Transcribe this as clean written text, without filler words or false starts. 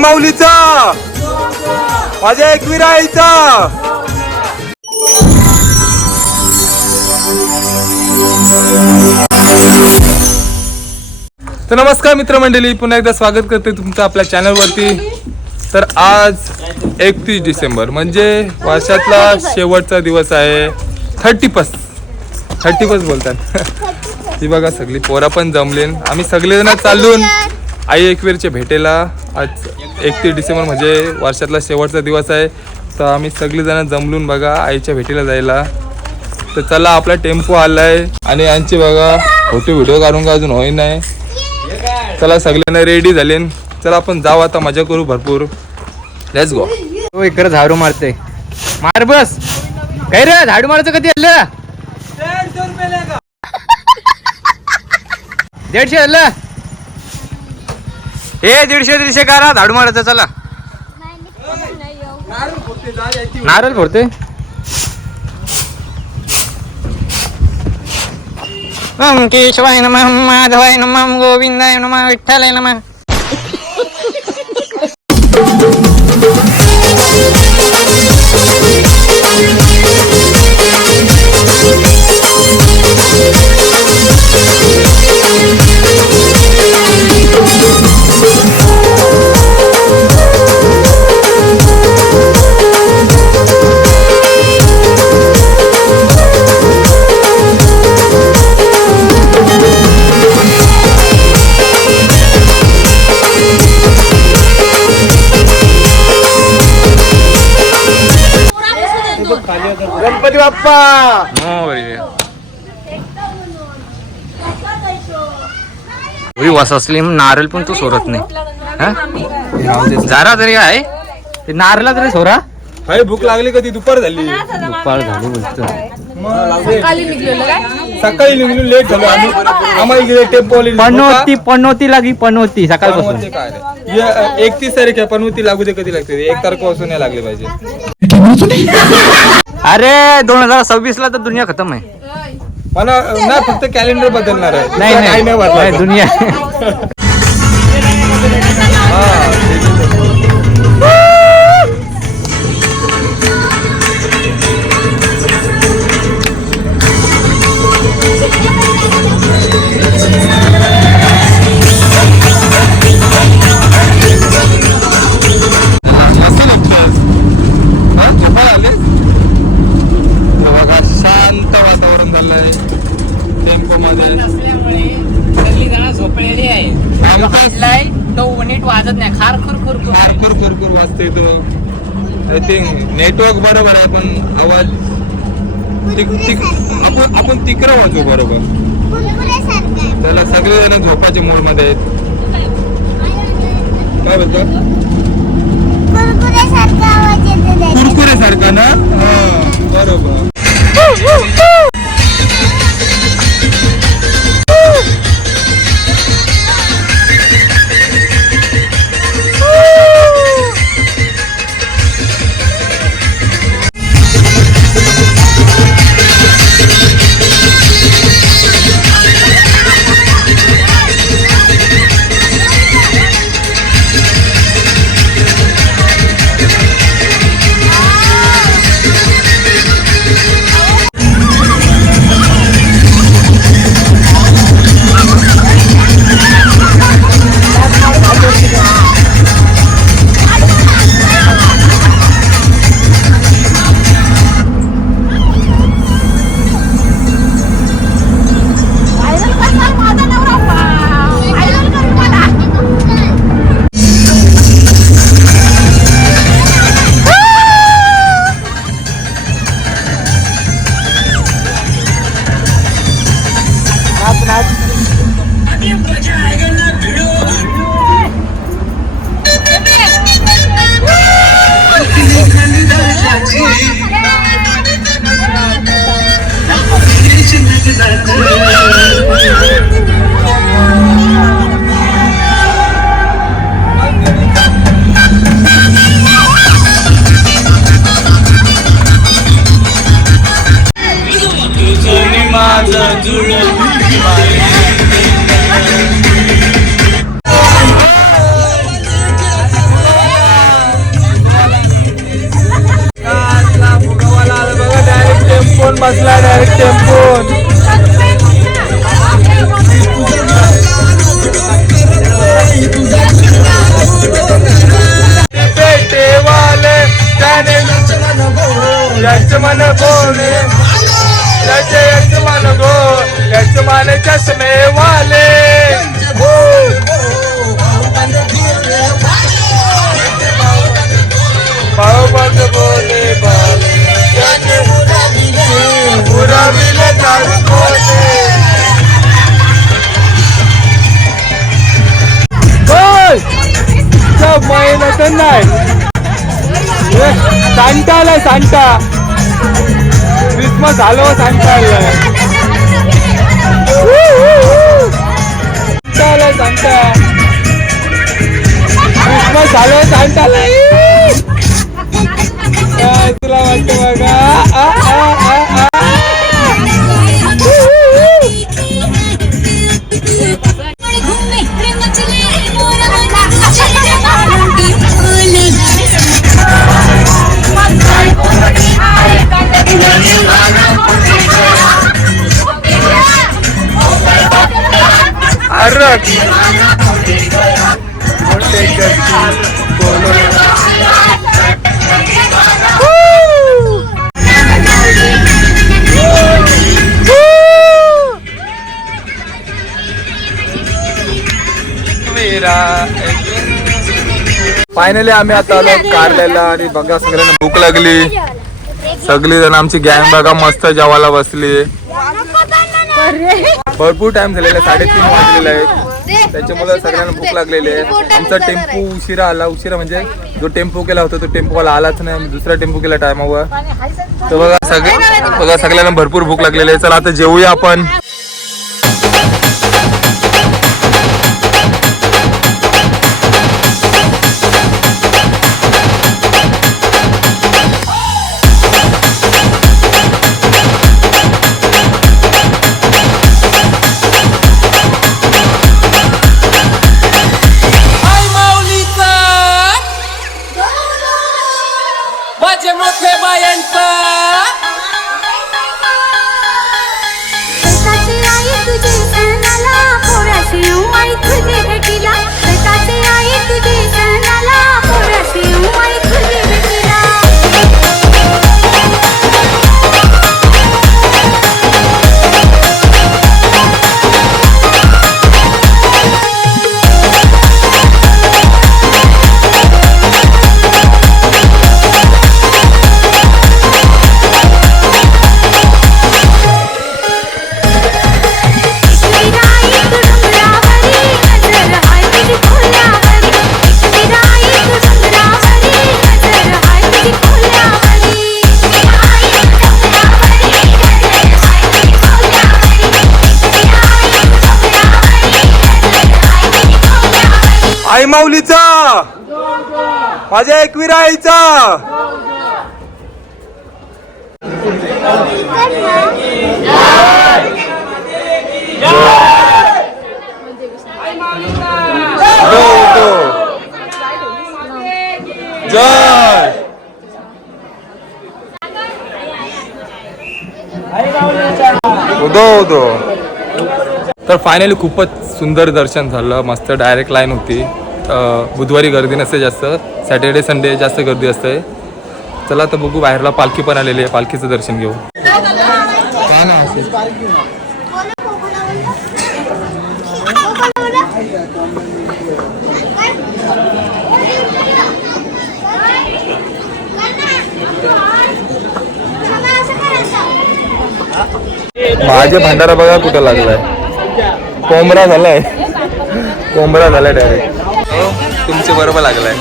माऊलीचा, माझ्या एकविराईचा. तर नमस्कार मित्रमंडळी, पुन्हा एकदा स्वागत करते तुमचं आपल्या चॅनलवरती. तर आज 31 डिसेंबर म्हणजे वर्षातला शेवटचा दिवस आहे. 31 बोलतात. ही बघा सगळी पोरा पण जमलेन. आम्ही सगळेजण चालून आई एकवीरच्या भेटेला. आज 31 डिसेंबर म्हणजे वर्षातला शेवटचा दिवस आहे. तर आम्ही सगळेजण जमलून बघा आईच्या भेटीला जायला. तर चला, आपला टेम्पो आलाय आणि यांची बघा फोटो व्हिडिओ काढून का अजून होई नाही. चला, सगळ्यांना रेडी झाले. चला आपण जाऊ आता, मजा करू भरपूर. Let's go. तो इकडे झाडू मारते. मार बस. काय रे, झाडू मारायचं कधी आलं? 150 आलं. ए 150 करा, झाडू मारायचं. चला, नारळ फोडते. ओम केशवाय नमः, माधवाय नमः, गोविंदाय नमः, विठ्ठलाय नमः. गणपती बाप्पा वास असली नारळ पण तू सोडत नाही. जरा तरी आहे ते नारळा तरी सोरा. हाय, भूक लागली कधी? दुपार झाली. दुपार झाली बोलतो. सकाळी निघलो, लेट झालो आम्ही. आम्हाला गेले टेम्पो. पनोती लागली. पनोती सकाळपासून 31 तारीख आहे. पनोती लागू दे, कधी लागते? 1 तारखेपासून नाही लागले पाहिजे. अरे 2026 ला तर दुनिया खतम आहे. मला नाही, फक्त कॅलेंडर बदलणार आहे. नाही दुनिया. शांत वातावरण झालंय टेम्पो मध्ये. झोपलेली आहे. नीट वाजत नाही. खार खुर वाजते. तो आय थिंक नेटवर्क बरोबर आहे, पण आवाज आपण तिकडं वाजू बरोबर. त्याला सगळेजण झोपाच्या मूड मध्ये आहेत. काय बोलतो? कुरकुरे सारखा ना? बरोबर. बसला डायरेक्ट टेम्पोन. पेटेवाले त्याने यजमान बोले त्याचे यजमान गो यजमान चष्मे वाले. भाऊबंद बोले बाले उराविले झाडू बोले. महिन्यात नाही सांता आलाय सांता. क्रिसमस झालो सांता आलाय. सांता क्रिसमस झालो सांता आलाय. काय तुला वाटतं बघा. फायनली आम्ही आता आलो कारल्याला आणि बघा सगळ्यांना भूक लागली. सगळी जण आमची गँग बघा मस्त जेवायला बसली. भरपूर टाइम झालेला आहे 3:30 वाजलेले आहेत. त्याच्यामुळे सगळ्यांना भूक लागलेली आहे. आमचा टेम्पो उशिरा आला. उशिरा म्हणजे जो टेम्पो केला होता तो टेम्पोवाला आलाच नाही. दुसरा टेम्पो केला टायमावर. तर बघा सगळ्यांना भरपूर भूक लागलेली आहे. चला आता जेवूया आपण. आई माऊलीचा माझ्या एकविरा आईचा. जय. उदो. तर फायनली खूपच सुंदर दर्शन झालं. मस्त डायरेक्ट लाईन होती. बुधवारी गर्दी नसते जास्त. सॅटर्डे संडे जास्त गर्दी असते. चला तर बघू. बाहेरला पालखी पण आलेली आहे. पालखीचं दर्शन घेऊ. माझे भंडारा बघा कुठं लागलाय. कोंबडा झालाय डायरेक्ट. तुमचे बरोबर लागलाय.